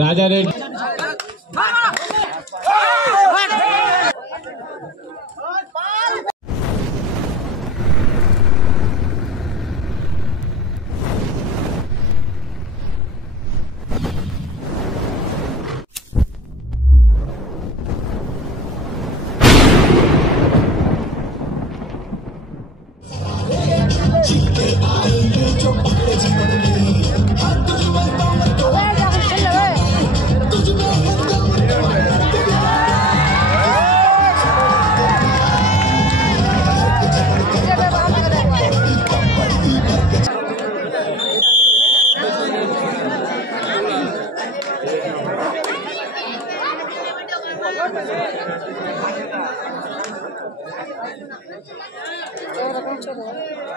राजा रेड्डी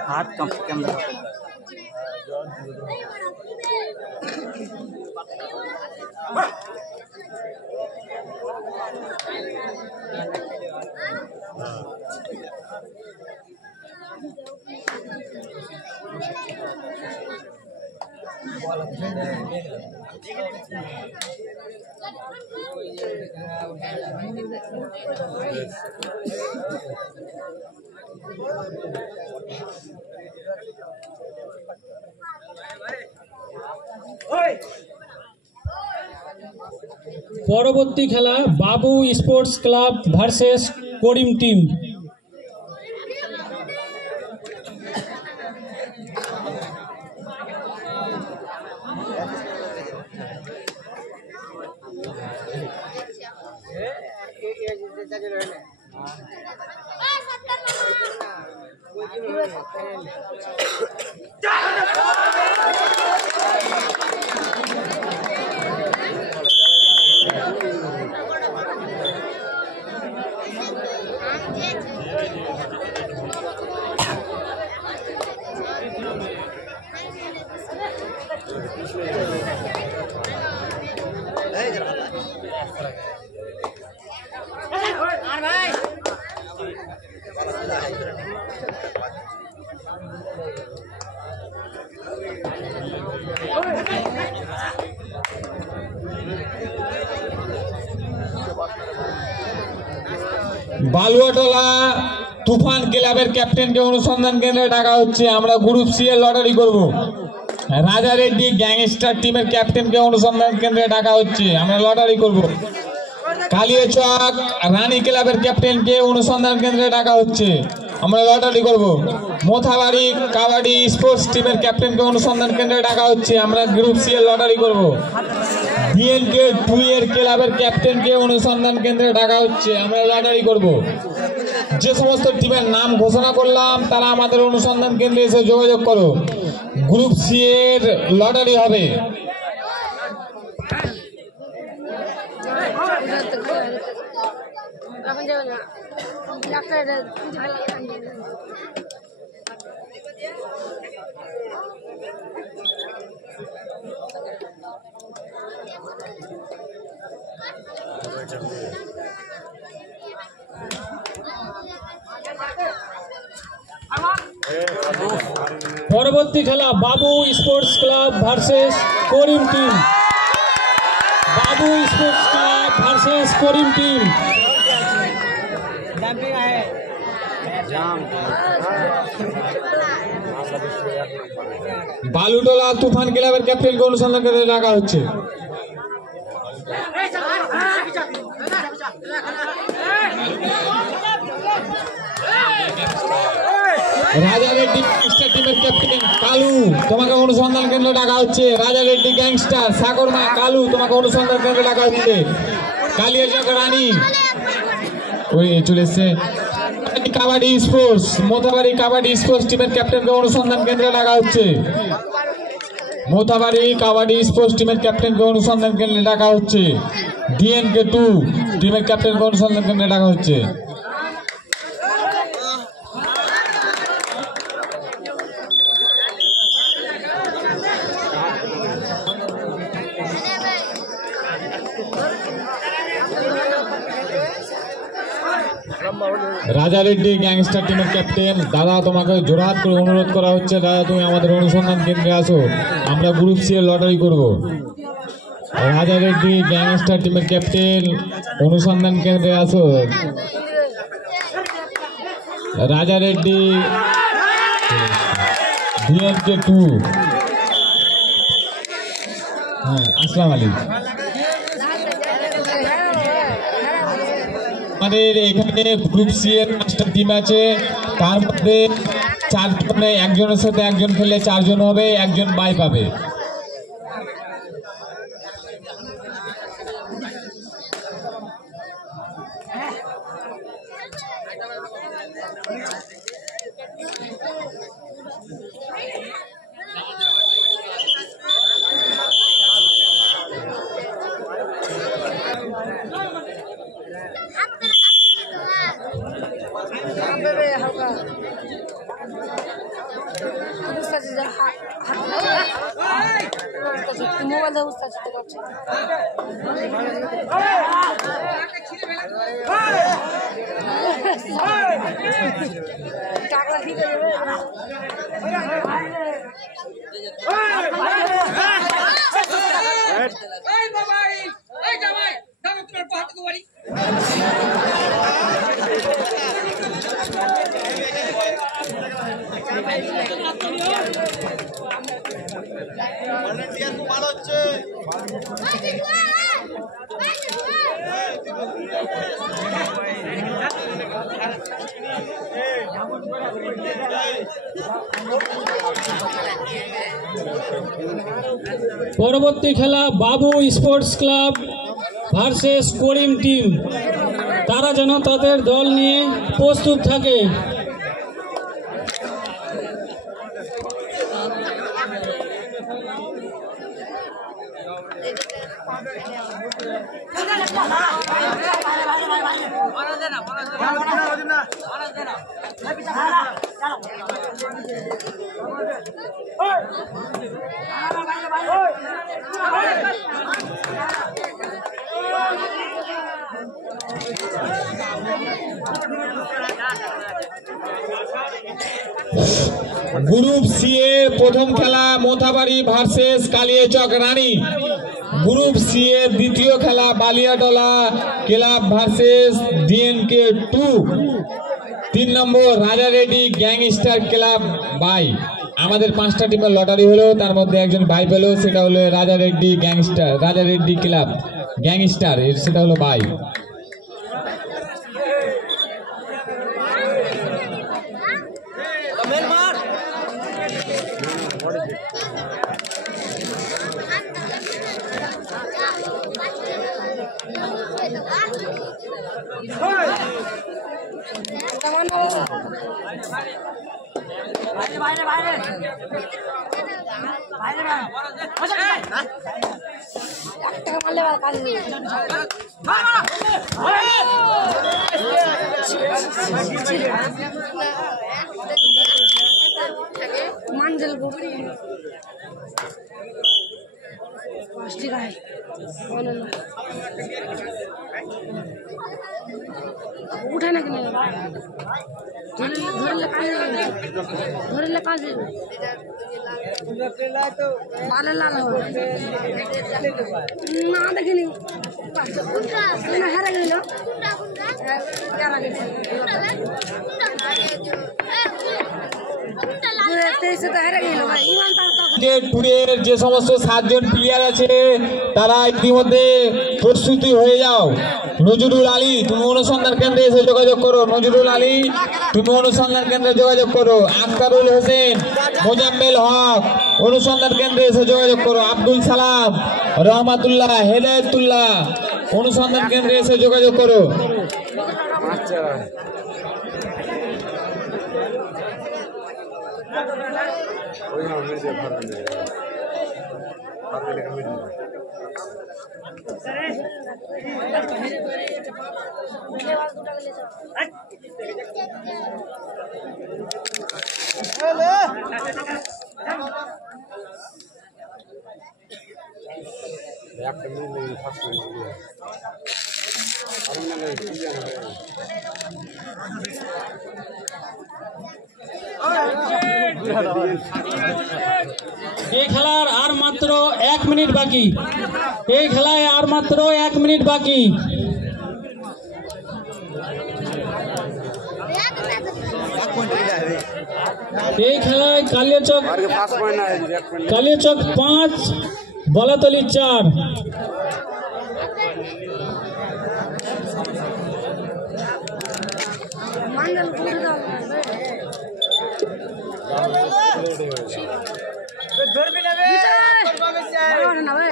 हाथ कम कैमरा পরবর্তী খেলা বাবু স্পোর্টস ক্লাব ভার্সেস করিম টিম। বালুয়াটোলা তুফান ক্লাবের ক্যাপ্টেনকে অনুসন্ধান কেন্দ্রে ডাকা হচ্ছে। আমরা গ্রুপ সি এর লটারি করব। রাজা রেড্ডি গ্যাংস্টার টিমের ক্যাপ্টেনকে অনুসন্ধান কেন্দ্রে ডাকা হচ্ছে। আমরা লটারি করব। কালিয়াচক রানী ক্লাবের ক্যাপ্টেনকে অনুসন্ধান কেন্দ্রে ডাকা হচ্ছে। আমরা লটারি করব। মোথাবাড়ি কাবাডি স্পোর্টস টিমের ক্যাপ্টেনকে অনুসন্ধান কেন্দ্রে ডাকা হচ্ছে। আমরা গ্রুপ সি এর লটারি করব। বিএনকে 2 এর ক্লাবের ক্যাপ্টেনকে অনুসন্ধান কেন্দ্রে ডাকা হচ্ছে। আমরা লটারি করব। যে সমস্ত টিমের নাম ঘোষণা করলাম তারা আমাদের অনুসন্ধান কেন্দ্রে এসে যোগাযোগ করো। গ্রুপ সি এর লটারি হবে। পরবর্তী খেলা বাবু স্পোর্টস ক্লাব ভার্সেস করিম টিম। বাবু স্পোর্টস ক্লাব ভার্সেস করিম টিম। বালুটোলা তুফান ক্লাবের ক্যাপ্টেনকে অনুসন্ধান কেন্দ্রে ডাকা হচ্ছে। রাজা রেড্ডি গ্যাংস্টার টিমের ক্যাপ্টেন কালু তোমাকে অনুসন্ধান কেন্দ্রে ডাকা হচ্ছে। রাজা রেড্ডি গ্যাংস্টার সাগরমা কালু তোমাকে অনুসন্ধান কেন্দ্রে ডাকা হচ্ছে। কালিয়াচক রানী ওই চলে এসছে। কাবাডি স্পোর্টস মোথাবাড়ি কাবাডি স্পোর্টস টিমের ক্যাপ্টেনকে অনুসন্ধান কেন্দ্রে ডাকা হচ্ছে। মোথাবাড়ি কাবাডি স্পোর্টস টিমের ক্যাপ্টেনকে অনুসন্ধান কেন্দ্রে ডাকা হচ্ছে। ডিএনকে 2 টিমের ক্যাপ্টেনকে অনুসন্ধান কেন্দ্রে ডাকা হচ্ছে। রাজা রেড্ডি গ্যাংস্টার টিমের ক্যাপ্টেন। দাদা, তোমাকে জোরহাত করে অনুরোধ করা হচ্ছে, দাদা তুমি আমাদের অনুসন্ধান কেন্দ্রে আসো, আমরা গ্রুপ সি এর লটারি করব। রাজা রেড্ডি গ্যাংস্টার টিমের ক্যাপ্টেন, অনুসন্ধান কেন্দ্রে আসো। রাজা রেড্ডি DNK2, হ্যাঁ আসলাম আলী। আমাদের এখানে গ্রুপ সি এর 5টা টিম আছে, তার মধ্যে 4 জনে, একজনের সাথে একজন খেললে 4 জন হবে, একজন বাই পাবে। মোবাইল দিয়ে বুঝতে পারছি। টাকা ঠিক পরবর্তী খেলা বাবু স্পোর্টস ক্লাব ভার্সেস করিম টিম। তারা যেন তাদের দল নিয়ে প্রস্তুত থাকে। গ্রুপ সি এর প্রথম খেলা মোথাবাড়ি ভার্সেস কালিয়াচক রানী। গ্রুপ সি এর দ্বিতীয় খেলা বালিয়াডলা ক্লাব ভার্সেস DNK2। 3 নম্বর রাজা রেড্ডি গ্যাংস্টার ক্লাব বাই। আমাদের 5টা টিমের লটারি হলো, তার মধ্যে একজন বাই পেলো, সেটা হলো রাজা রেড্ডি গ্যাংস্টার, রাজা রেড্ডি ক্লাব গ্যাংস্টার, সেটা হলো বাই। টাকা মারলে কাজ मंजिल गोबरी प्लास्टिक है उठा ना कि नहीं धोरे ले काजे बाले लाल हो ना देखे नहीं ना हरा गइलो क्या लगे টুরের যে সমস্ত 7 জন প্লেয়ার আছে তারা ইতিমধ্যে প্রস্তুতি হয়ে যাও। নজরুল আলী, তুমি অনুসন্ধান কেন্দ্রে এসে যোগাযোগ করো। নজরুল আলী, তুমি অনুসন্ধান কেন্দ্রে যোগাযোগ করো। আখতারুল হোসেন, মোজাম্মেল হক, অনুসন্ধান কেন্দ্রে এসে যোগাযোগ করো। আব্দুল সালাম, রহমাতুল্লাহ, হেদায়েতুল্লাহ, অনুসন্ধান কেন্দ্রে এসে যোগাযোগ করো। এই খেলার আর মাত্র 1 মিনিট বাকি। এই খেলায় আর মাত্র 1 মিনিট বাকি। এই খেলায় কালিয়াচক 5, বলাতলি 4। মান্ডল করে দাও ধরবি না বে না বে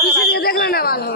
পিছে দিয়ে দেখলে না ভালো